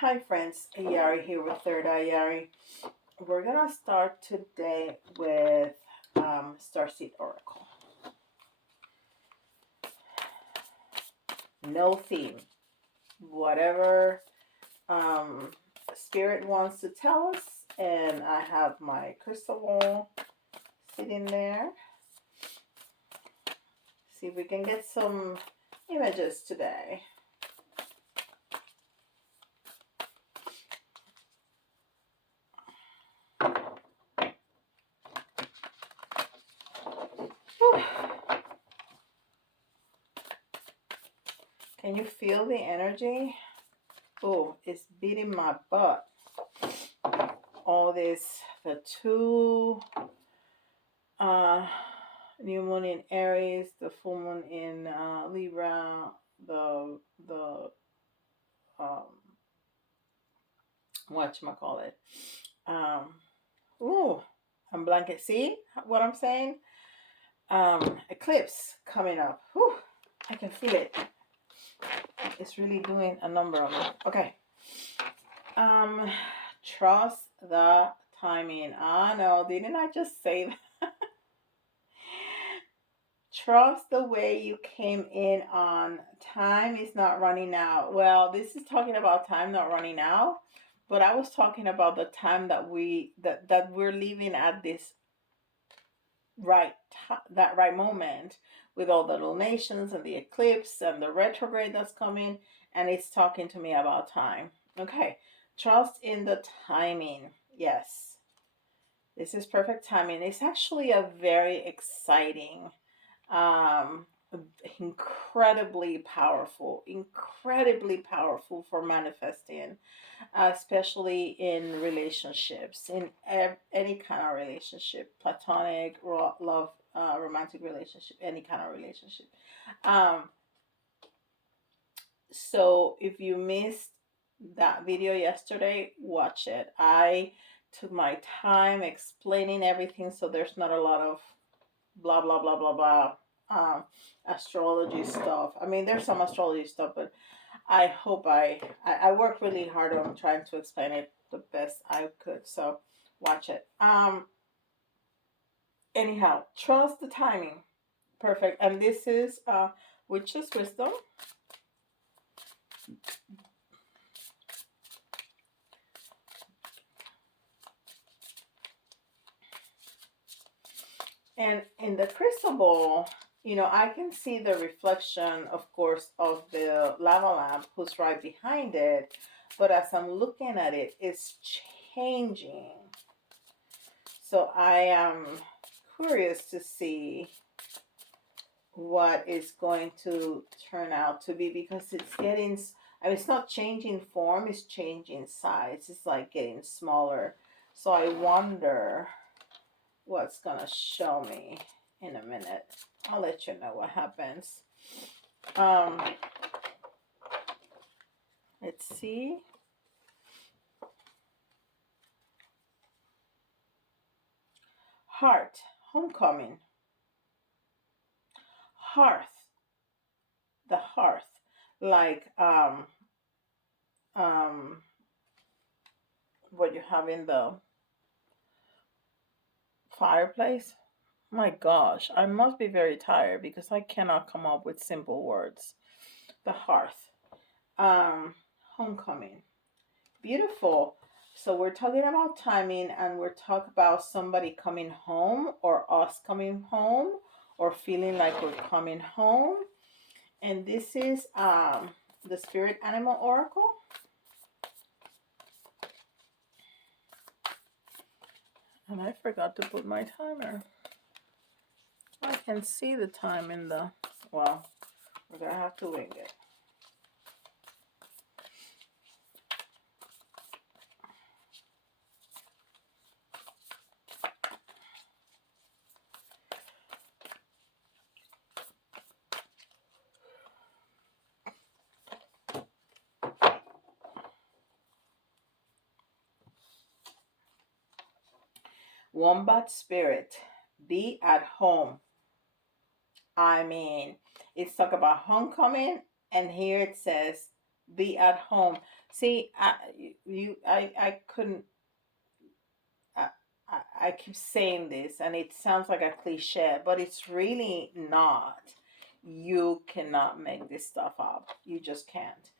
Hi friends, Yari here with Third Eye Yari. We're gonna start today with Starseed Oracle. No theme. Whatever Spirit wants to tell us, and I have my crystal ball sitting there. See if we can get some images today. Can you feel the energy? Oh, it's beating my butt. All this, the two new moon in Aries, the full moon in Libra, the whatchamacallit, ooh, I'm blanket. See what I'm saying? Eclipse coming up. Whew, I can feel it. It's really doing a number on me. Okay. Trust the timing. Ah, no, didn't I just say that? Trust the way you came in on. Time is not running out. Well, this is talking about time not running out, but I was talking about the time that we're living at this that right moment with all the lunations and the eclipse and the retrograde that's coming, and it's talking to me about time. Okay, trust in the timing. Yes, this is perfect timing. It's actually a very exciting, um incredibly powerful for manifesting, especially in relationships, in any kind of relationship, platonic, love, romantic relationship, any kind of relationship. um so if you missed that video yesterday, watch it. I took my time explaining everything, so there's not a lot of blah blah blah blah blah, astrology stuff. I mean, there's some astrology stuff, but I hope I worked really hard on trying to explain it the best I could. So watch it. Anyhow, trust the timing. Perfect. And this is Witch's Wisdom. And in the crystal ball, I can see the reflection, of course, of the lava lamp who's right behind it. But as I'm looking at it, it's changing. So I am curious to see what is going to turn out to be, because it's getting, I mean, it's not changing form, it's changing size. It's like getting smaller. So I wonder what's gonna show me in a minute. I'll let you know what happens. Let's see. Heart, homecoming. Hearth, the hearth, like what you have in the fireplace. My gosh, I must be very tired because I cannot come up with simple words. The hearth. Homecoming. Beautiful. So we're talking about timing, and we're talking about somebody coming home, or us coming home, or feeling like we're coming home. And this is the Spirit Animal Oracle. And I forgot to put my timer. I can see the time in the, well, we're going to have to wing it. Wombat spirit, be at home. I mean, it's talk about homecoming, and here it says be at home. See, I couldn't. I, I keep saying this, and it sounds like a cliche, but it's really not. You cannot make this stuff up. You just can't.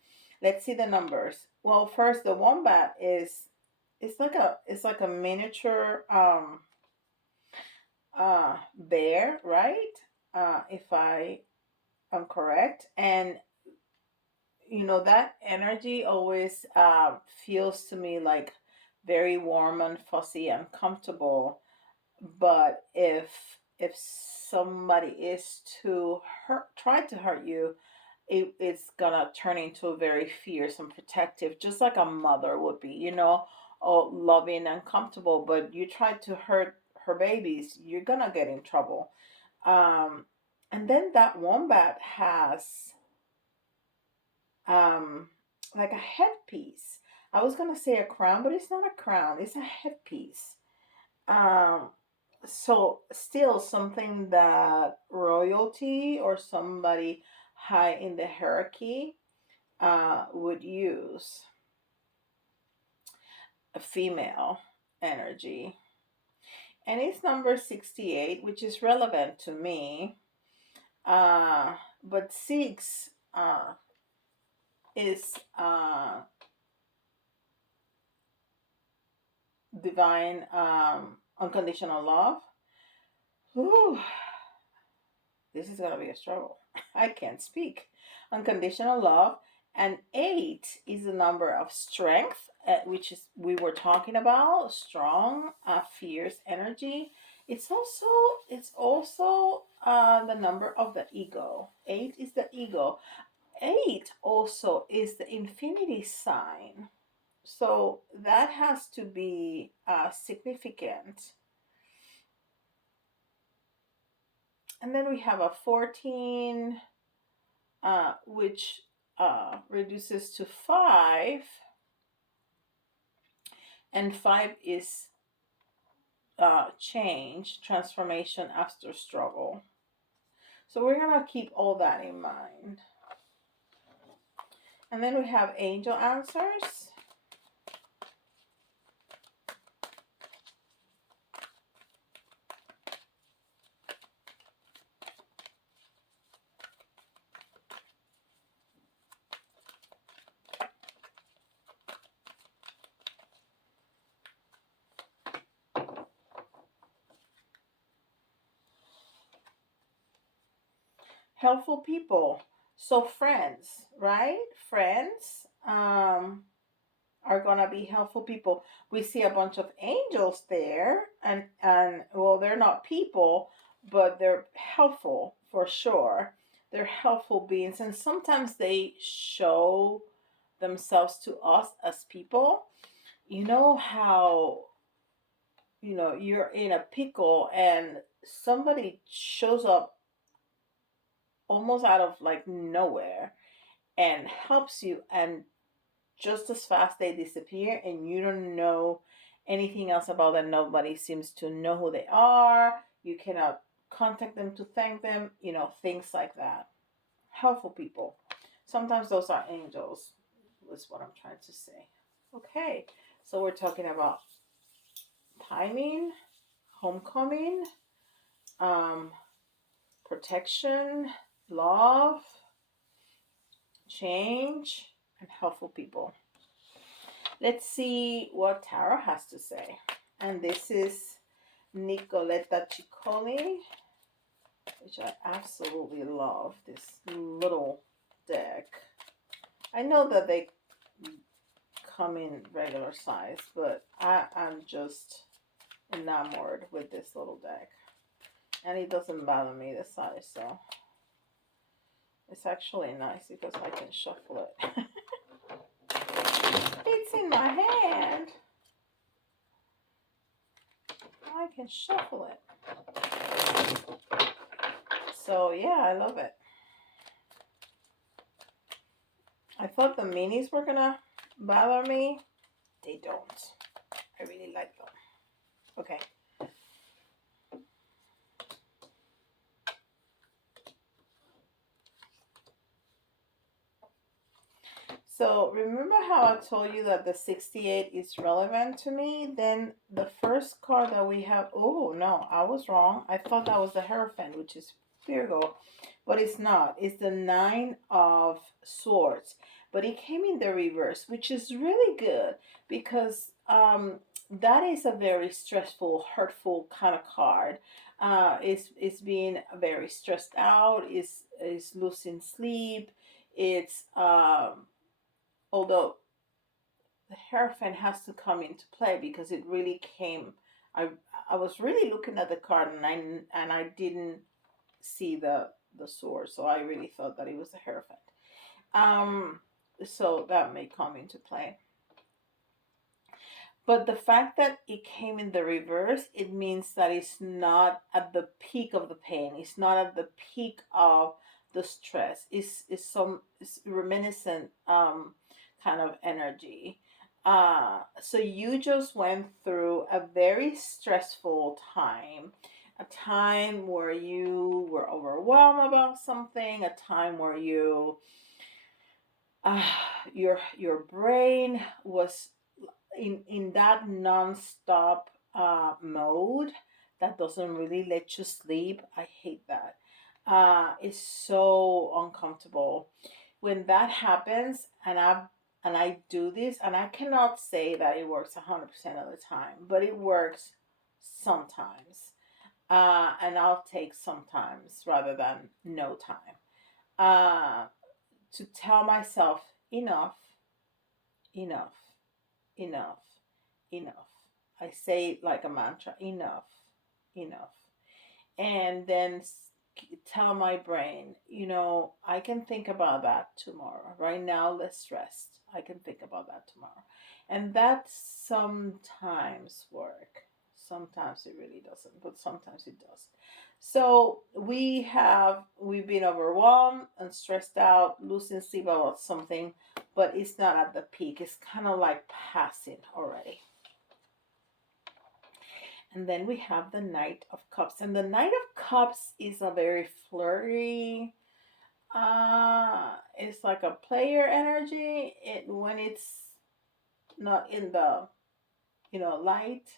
Let's see the numbers. Well, first, the wombat is it's like a miniature bear, right? If I am correct, and that energy always feels to me like very warm and fuzzy and comfortable. But if somebody is to try to hurt you, it's gonna turn into a very fierce and protective, just like a mother would be, or loving and comfortable. But you try to hurt her babies, you're gonna get in trouble. um and then that wombat has um like a headpiece. I was gonna say a crown, but it's not a crown, it's a headpiece. um so still something that royalty or somebody high in the hierarchy would use, a female energy. And it's number 68, which is relevant to me. But six is divine unconditional love. Whew, this is going to be a struggle. I can't speak. Unconditional love. And eight is the number of strength, which is we were talking about, strong, fierce energy. It's also the number of the ego. Eight is the ego. Eight also is the infinity sign. So that has to be significant. And then we have a 14, which reduces to 5, and 5 is change, transformation after struggle. So we're going to keep all that in mind. And then we have angel answers. Helpful people. So friends, right? Friends are gonna be helpful people. We see a bunch of angels there, and well, they're not people, but they're helpful for sure. They're helpful beings, and sometimes they show themselves to us as people. You know how you're in a pickle and somebody shows up almost out of like nowhere and helps you, and just as fast they disappear, and you don't know anything else about them. Nobody seems to know who they are. You cannot contact them to thank them, things like that. Helpful people. Sometimes those are angels, is what I'm trying to say. Okay, so we're talking about timing, homecoming, um, protection, love, change, and helpful people. Let's see what Tara has to say. And this is Nicoletta Ceccoli, which I absolutely love, this little deck. I know that they come in regular size, but I'm just enamored with this little deck. And it doesn't bother me the size, so it's actually nice because I can shuffle it. It's in my hand. I can shuffle it. So yeah, I love it. I thought the minis were gonna bother me. They don't. I really like them. Okay. So remember how I told you that the 68 is relevant to me? Then the first card that we have, oh no, I was wrong. I thought that was the Hierophant, which is Virgo, but it's not. It's the Nine of Swords. But it came in the reverse, which is really good because that is a very stressful, hurtful kind of card. It's being very stressed out, is losing sleep, it's although the Hierophant has to come into play because it really came. I I was really looking at the card and I didn't see the sword, so I really thought that it was the Hierophant. Um, so that may come into play. But the fact that it came in the reverse, it means that it's not at the peak of the pain. It's not at the peak of the stress. It's reminiscent kind of energy. So you just went through a very stressful time, a time where you were overwhelmed about something, a time where you uh, your brain was in that non-stop mode that doesn't really let you sleep. I hate that. It's so uncomfortable when that happens. And I do this, and I cannot say that it works 100% of the time, but it works sometimes. And I'll take sometimes rather than no time. To tell myself enough, enough, enough, enough. I say it like a mantra, enough, enough. And then tell my brain, I can think about that tomorrow. Right now, let's rest. I can think about that tomorrow. And that sometimes work. Sometimes it really doesn't, but sometimes it does. So we've been overwhelmed and stressed out, losing sleep about something, but it's not at the peak. It's kind of like passing already. And then we have the Knight of Cups. And the Knight of Cups is a very flirty, it's like a player energy. When it's not in the, light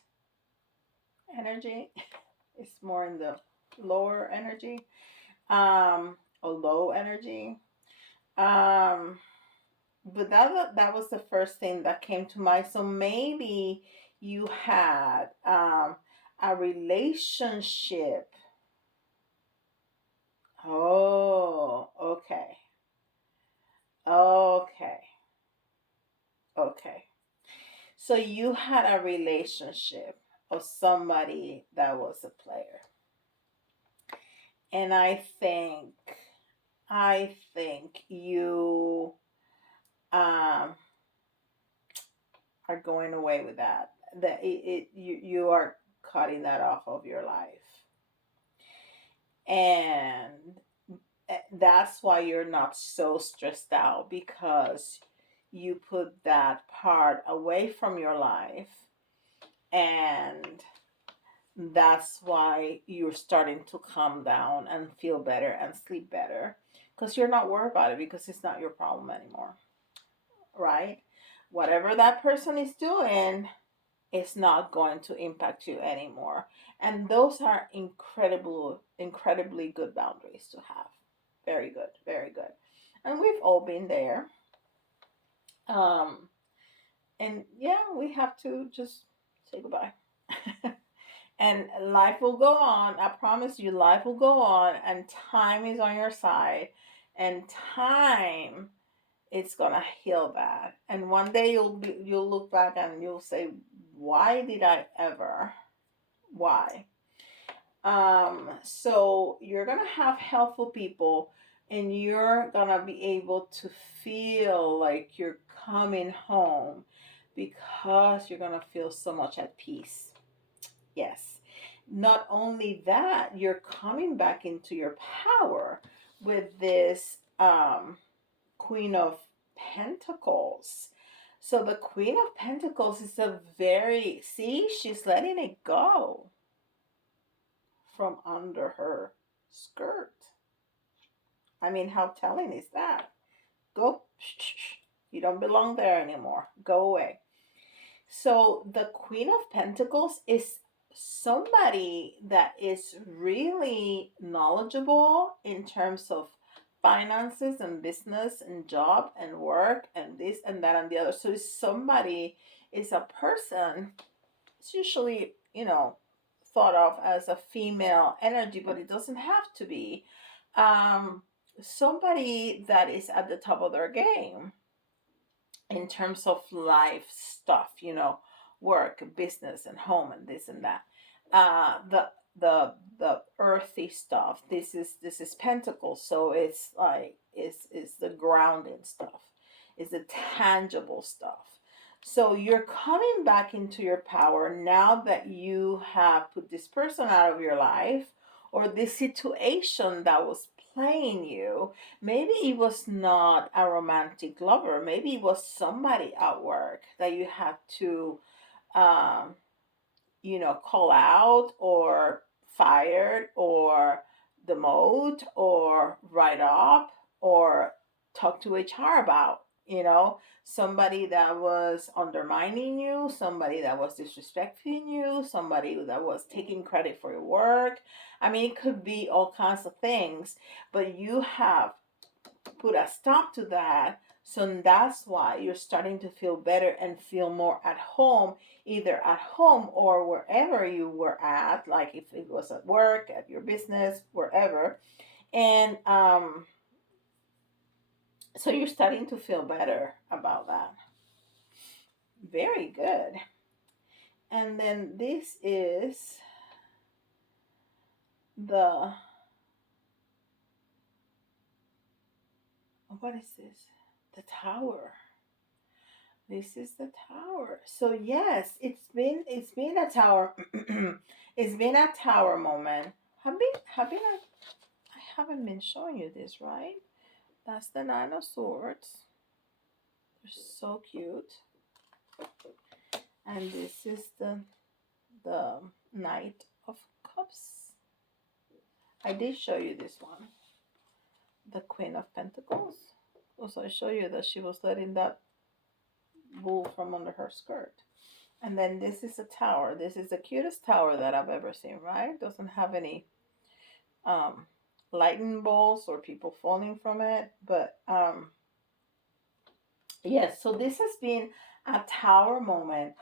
energy, it's more in the lower energy, or low energy. Um, but that was the first thing that came to mind. So maybe you had a relationship. Oh, okay. Okay. Okay. So you had a relationship of somebody that was a player. And I think you um are going away with that. That you are cutting that off of your life. And that's why you're not so stressed out, because you put that part away from your life, and that's why you're starting to calm down and feel better and sleep better, because you're not worried about it, because it's not your problem anymore, right? Whatever that person is doing, it's not going to impact you anymore. And those are incredibly good boundaries to have. Very good, very good. And we've all been there. Um, and yeah, we have to just say goodbye. And life will go on. I promise you, life will go on, and time is on your side. And time, it's gonna heal that. And one day you'll look back and you'll say, "Why did I ever? Why?" So you're gonna have helpful people, and you're gonna be able to feel like you're coming home, because you're gonna feel so much at peace. Yes. Not only that, you're coming back into your power with this Queen of Pentacles. So the Queen of Pentacles is see, she's letting it go from under her skirt. I mean, how telling is that? Go. You don't belong there anymore. Go away. So the Queen of Pentacles is somebody that is really knowledgeable in terms of finances and business and job and work and this and that and the other. So it's somebody, is a person, it's usually, thought of as a female energy, but it doesn't have to be. Um, Somebody that is at the top of their game in terms of life stuff, work, business, and home, and this and that. The earthy stuff. This is Pentacles, so it's like it's the grounding stuff, it's the tangible stuff. So you're coming back into your power now that you have put this person out of your life, or this situation that was playing you. Maybe it was not a romantic lover. Maybe it was somebody at work that you had to, um, call out or fired or demote or write up or talk to HR about, somebody that was undermining you, somebody that was disrespecting you, somebody that was taking credit for your work. I mean, it could be all kinds of things, but you have put a stop to that. So that's why you're starting to feel better and feel more at home, either at home or wherever you were at, like if it was at work, at your business, wherever. And so you're starting to feel better about that. Very good. And then this is the, what is this? The Tower. This is the Tower. So yes, it's been a tower. It's been a tower moment. I haven't been showing you this, right? That's the Nine of Swords. They're so cute. And this is the Knight of Cups. I did show you this one. The Queen of Pentacles. Also, I show you that she was letting that bull from under her skirt. And then this is a tower. This is the cutest tower that I've ever seen, right? Doesn't have any um, lightning bolts or people falling from it. But yes, so this has been a tower moment.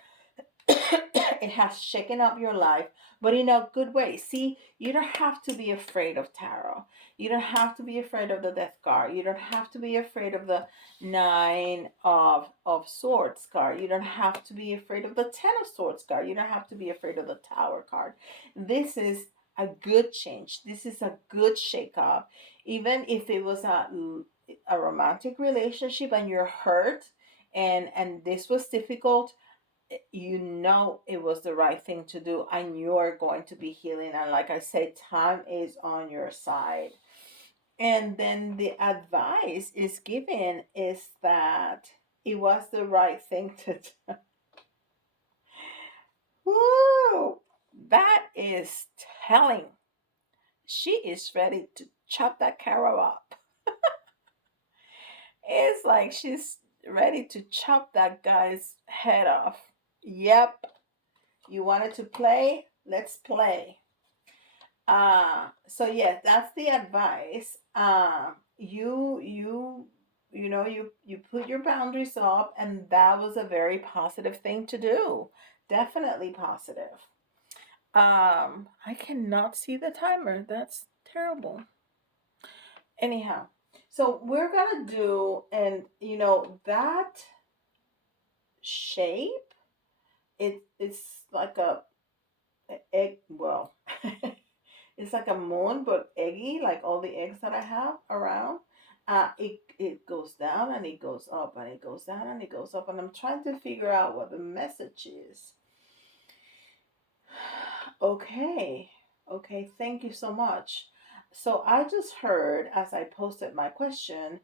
It has shaken up your life, but in a good way. See, you don't have to be afraid of tarot. You don't have to be afraid of the death card. You don't have to be afraid of the nine of swords card. You don't have to be afraid of the 10 of swords card. You don't have to be afraid of the tower card. This is a good change. This is a good shake up. Even if it was a romantic relationship and you're hurt, and this was difficult, it was the right thing to do, and you're going to be healing. And like I said, time is on your side. And then the advice is given is that it was the right thing to do. Woo! That is telling. She is ready to chop that carrot up. It's like she's ready to chop that guy's head off. Yep. You wanted to play? Let's play. So yes, that's the advice. You put your boundaries up, and that was a very positive thing to do. Definitely positive. I cannot see the timer. That's terrible. Anyhow, so we're gonna do, and that shape. It's like a egg. Well, it's like a moon, but eggy, like all the eggs that I have around. It goes down and it goes up and it goes down and it goes up, and I'm trying to figure out what the message is. Okay, okay, thank you so much. So I just heard as I posted my question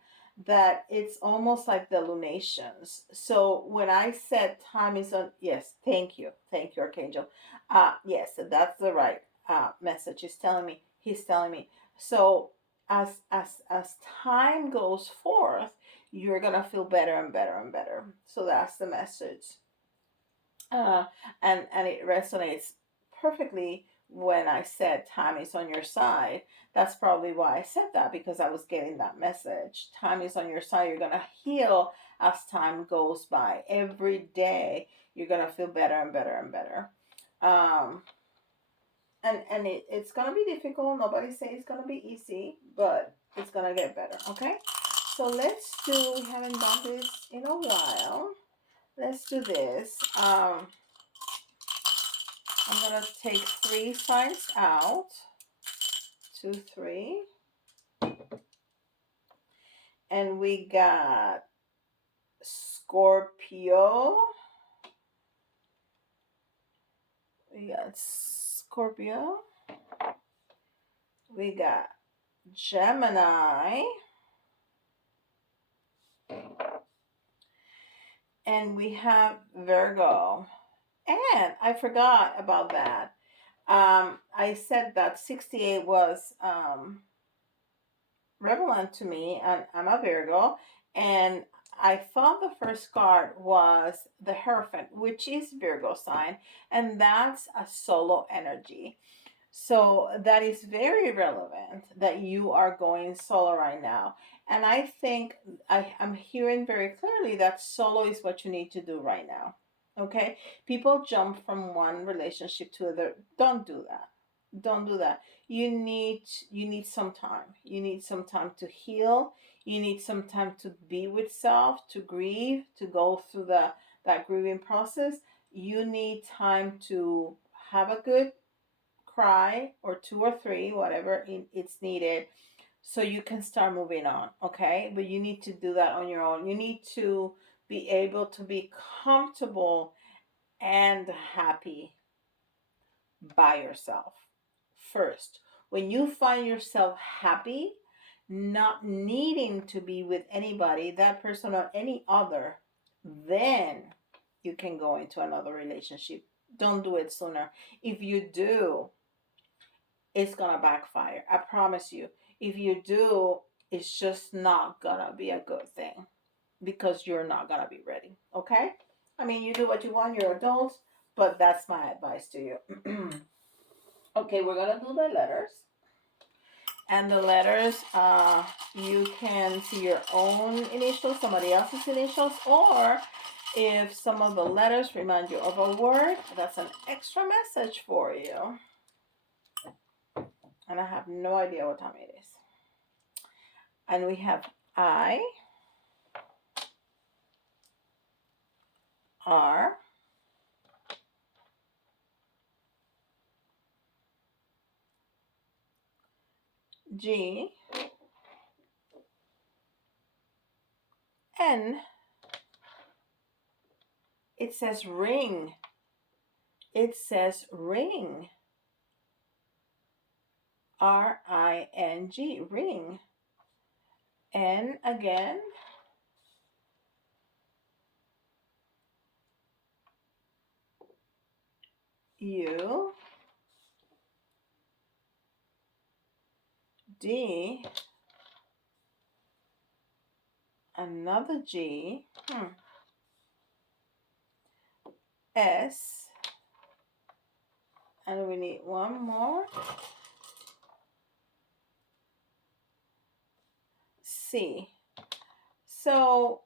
that it's almost like the lunations. So when I said time is on, yes, thank you, Archangel. Yes, that's the right message. He's telling me. So as time goes forth, you're gonna feel better and better and better. So that's the message. uh, and it resonates perfectly when I said time is on your side. That's probably why I said that, because I was getting that message. Time is on your side. You're gonna heal as time goes by. Every day you're gonna feel better and better and better. Um, it's gonna be difficult. Nobody says it's gonna be easy, but it's gonna get better. Okay. So let's do. We haven't done this in a while. Let's do this. I'm gonna take 3 signs out. 2, 3. And we got Scorpio. We got Scorpio. We got Gemini. And we have Virgo. And I forgot about that. I said that 68 was relevant to me, and I'm a Virgo, and I thought the first card was the Hierophant, which is Virgo sign, and that's a solo energy. So that is very relevant that you are going solo right now. And I think I'm hearing very clearly that solo is what you need to do right now. Okay? People jump from one relationship to other. Don't do that. Don't do that. You need some time. You need some time to heal. You need some time to be with self, to grieve, to go through that grieving process. You need time to have a good cry, or 2 or 3, whatever it's needed, so you can start moving on. Okay, but you need to do that on your own. You need to be able to be comfortable and happy by yourself first. When you find yourself happy, not needing to be with anybody, that person or any other, then you can go into another relationship. Don't do it sooner. If you do, it's gonna backfire. I promise you. If you do, it's just not gonna be a good thing, because you're not gonna be ready. Okay? I mean, you do what you want, you're adults, but that's my advice to you. Okay, we're gonna do the letters. And the letters, you can see your own initials, somebody else's initials, or if some of the letters remind you of a word, that's an extra message for you. And I have no idea what time it is. And we have I, R, G, N. It says ring. It says ring. RING, ring. N again. U, D, another G, S, and we need one more, C. So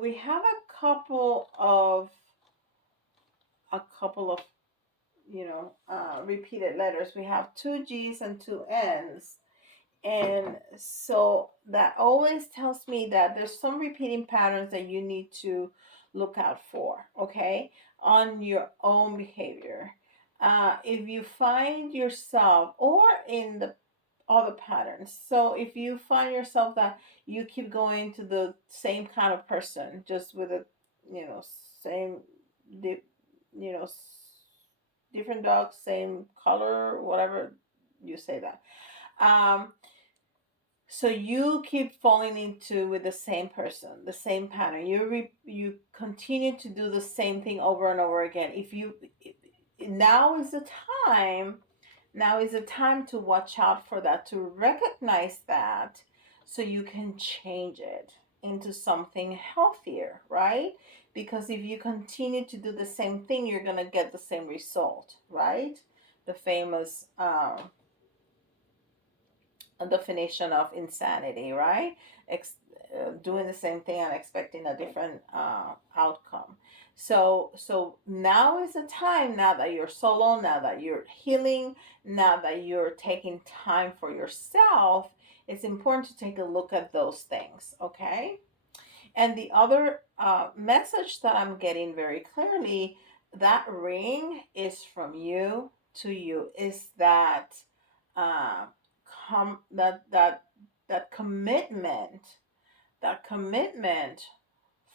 we have a couple of repeated letters. We have 2 G's and 2 N's. And so that always tells me that there's some repeating patterns that you need to look out for, okay, on your own behavior. If you find yourself, or in the other patterns, so if you find yourself that you keep going to the same kind of person, just with a, same, you know, different dog, same color, whatever you say that. So you keep falling into with the same person, the same pattern. You continue to do the same thing over and over again. Now is the time. Now is the time to watch out for that, to recognize that, so you can change it into something healthier, right? Because if you continue to do the same thing, you're going to get the same result, right? The famous definition of insanity, right? Doing the same thing and expecting a different outcome. So now is the time. Now that you're solo, now that you're healing, now that you're taking time for yourself, it's important to take a look at those things. Okay. And the other message that I'm getting very clearly, that ring is from you to you. Is that uh, that that commitment, that commitment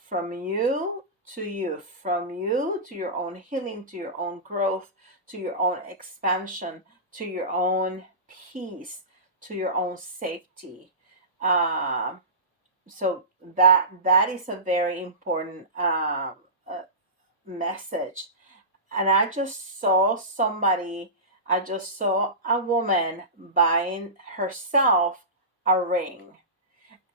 from you to you, from you to your own healing, to your own growth, to your own expansion, to your own peace, to your own safety. Uh, so that is a very important message. And I just saw a woman buying herself a ring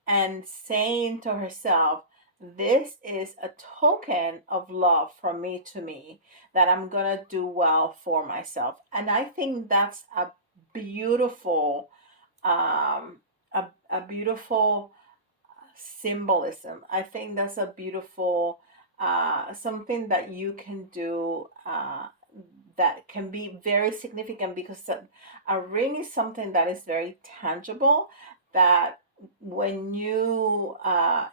and saying to herself, this is a token of love from me to me, that I'm gonna do well for myself. And I think that's a beautiful um a beautiful symbolism. I think that's a beautiful something that you can do that can be very significant, because a ring is something that is very tangible, that when you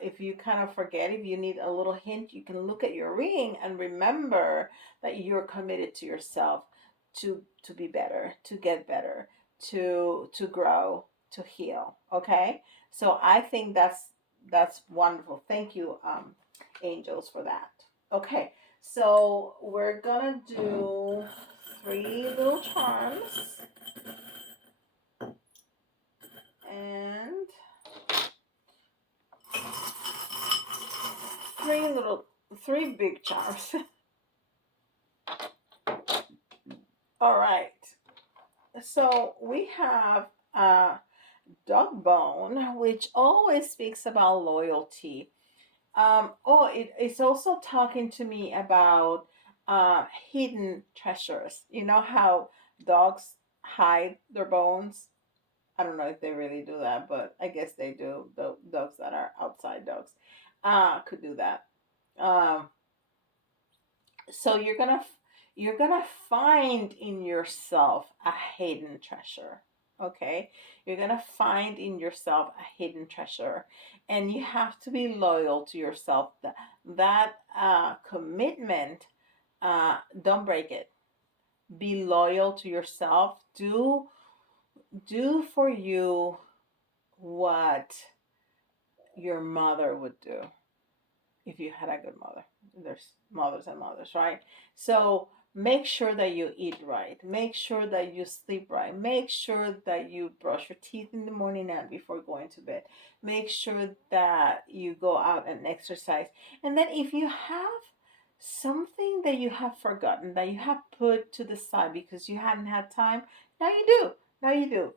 if you kind of forget, if you need a little hint, you can look at your ring and remember that you're committed to yourself, to be better, to get better, to grow, to heal. Okay, so I think that's wonderful. Thank you, angels, for that. Okay, so we're gonna do three little charms and three big charms. All right. So we have dog bone, which always speaks about loyalty. It's also talking to me about hidden treasures. You know how dogs hide their bones? I don't know if they really do that, but I guess they do. The dogs that are outside dogs could do that. Um, so you're gonna find in yourself a hidden treasure. Okay, you're gonna find in yourself a hidden treasure, and you have to be loyal to yourself. That commitment, don't break it. Be loyal to yourself. Do for you what your mother would do if you had a good mother. There's mothers and mothers, right? So make sure that you eat right. Make sure that you sleep right. Make sure that you brush your teeth in the morning and before going to bed. Make sure that you go out and exercise. And then if you have something that you have forgotten, that you have put to the side because you hadn't had time, now you do. Now you do.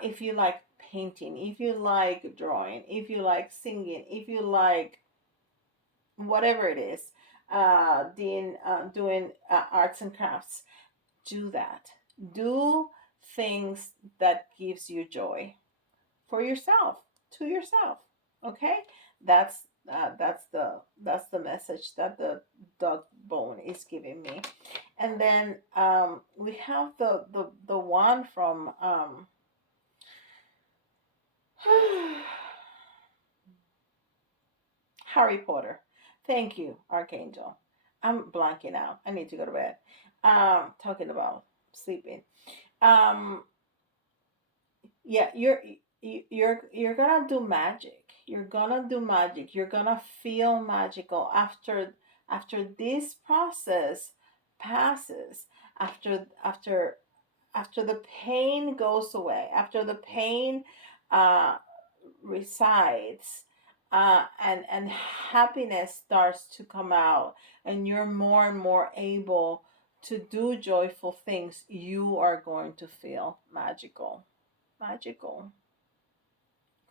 If you like painting, if you like drawing, if you like singing, if you like whatever it is, doing arts and crafts, do that. Do things that gives you joy for yourself, to yourself. Okay, that's that's the message that the dog bone is giving me. And then we have the one from Harry Potter. Thank you, Archangel. I'm blanking out. I need to go to bed. Talking about sleeping. Um, yeah, you're gonna do magic. You're gonna do magic. You're gonna feel magical after this process passes. After the pain goes away. After the pain uh resides, and happiness starts to come out, and you're more and more able to do joyful things, you are going to feel magical. Magical.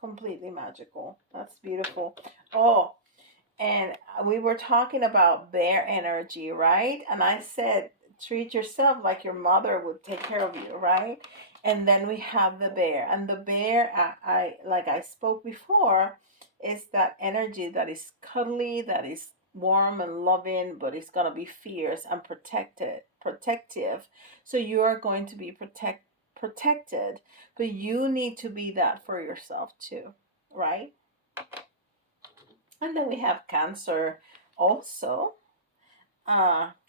Completely magical. That's beautiful. Oh, and we were talking about bear energy, right? And I said, treat yourself like your mother would take care of you, right? And then we have the bear. And the bear, I like I spoke before, is that energy that is cuddly, that is warm and loving, but it's gonna be fierce and protective. So you are going to be protected, but you need to be that for yourself too, right? And then we have Cancer also.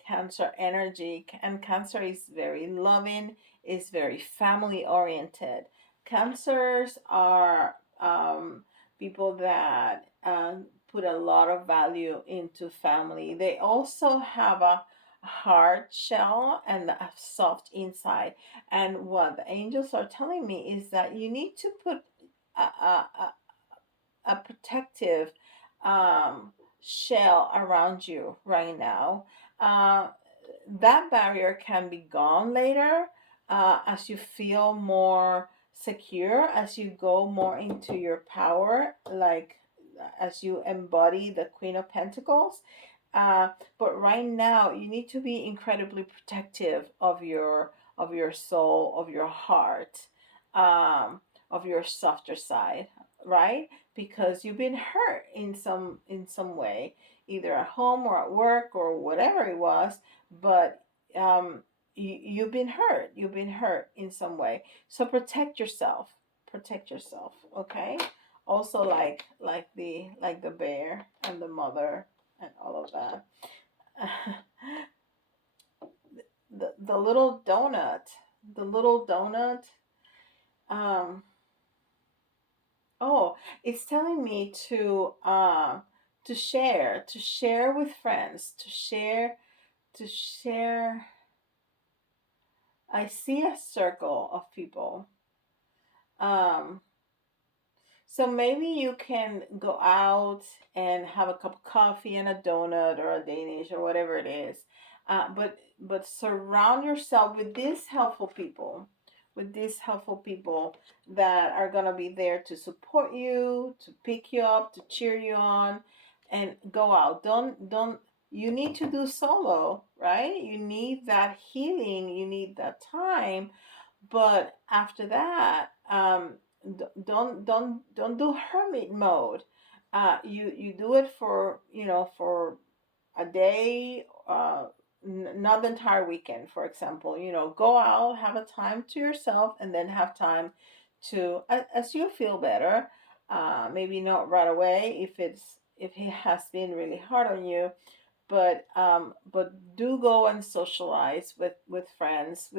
Cancer energy, and Cancer is very loving, is very family oriented. Cancers are people that put a lot of value into family. They also have a hard shell and a soft inside. And what the angels are telling me is that you need to put a protective um, shell around you right now. Uh, that barrier can be gone later as you feel more secure, as you go more into your power, like as you embody the Queen of Pentacles. Uh, but right now, you need to be incredibly protective of your soul, of your heart, um, of your softer side, right? Because you've been hurt in some way, either at home or at work or whatever it was. But you've been hurt. You've been hurt in some way. So protect yourself. Protect yourself. Okay. Also, like the bear and the mother and all of that. The little donut. The little donut. Um, Oh, it's telling me to share with friends, to share. I see a circle of people. Um, so maybe you can go out and have a cup of coffee and a donut or a Danish or whatever it is. But surround yourself with these helpful people, that are gonna be there to support you, to pick you up, to cheer you on, and go out. Don't You need to do solo, right? You need that healing, you need that time, but after that, don't do hermit mode. You do it for for a day, not the entire weekend. For example, go out, have a time to yourself, and then have time to as you feel better. Maybe not right away if it has been really hard on you, but do go and socialize with friends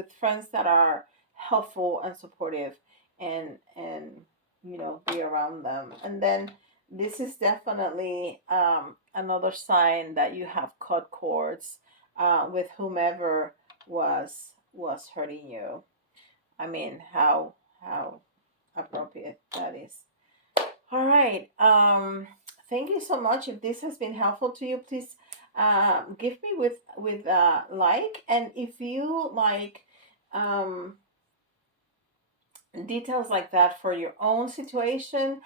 that are helpful and supportive, and be around them. And then this is definitely another sign that you have cut cords with whomever was hurting you. I mean, how appropriate that is. All right. Thank you so much. If this has been helpful to you, please give me with like, and if you like um, details like that for your own situation,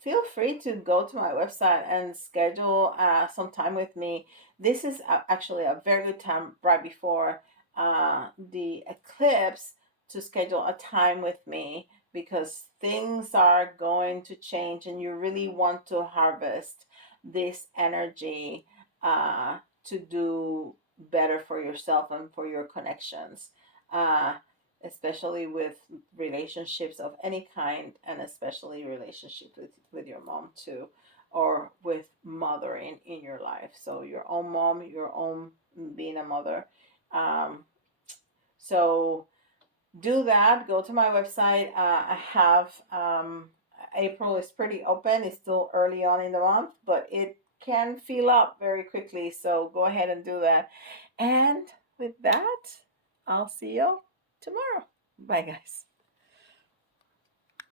feel free to go to my website and schedule some time with me. This is actually a very good time right before the eclipse to schedule a time with me, because things are going to change and you really want to harvest this energy to do better for yourself and for your connections. Especially with relationships of any kind, and especially relationships with your mom too, or with mothering in your life. So your own mom, your own being a mother. Um, so do that. Go to my website. I have April is pretty open. It's still early on in the month, but it can fill up very quickly. So go ahead and do that. And with that, I'll see you tomorrow. Bye, guys.